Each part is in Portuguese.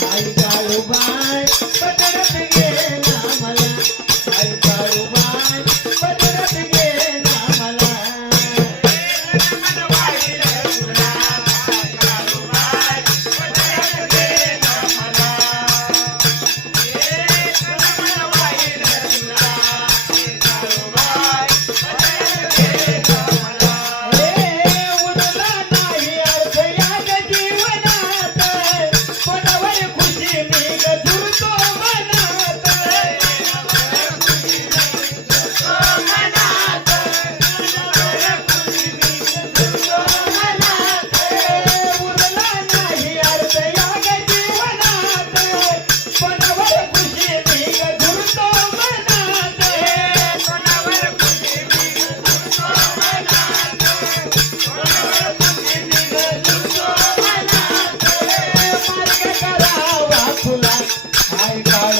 Vai, vai, vai. Hallelujah.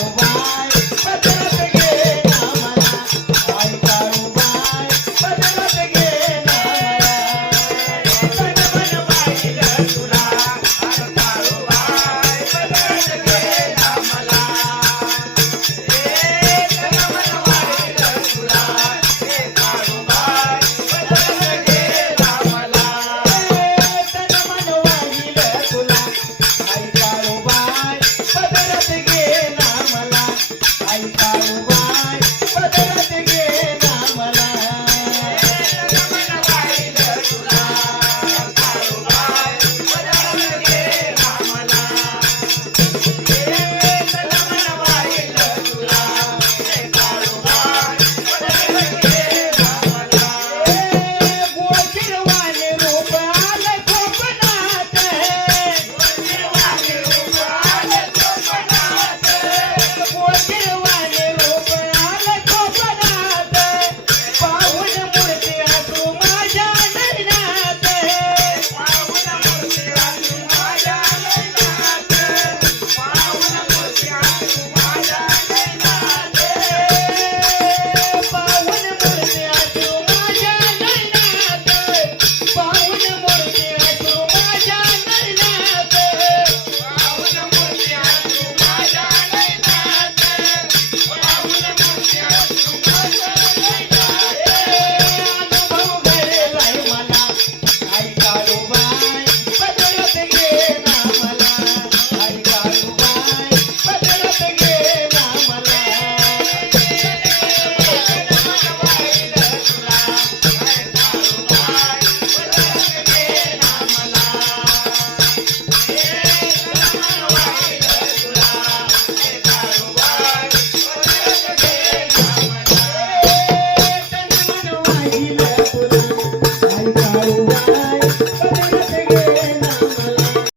mobile.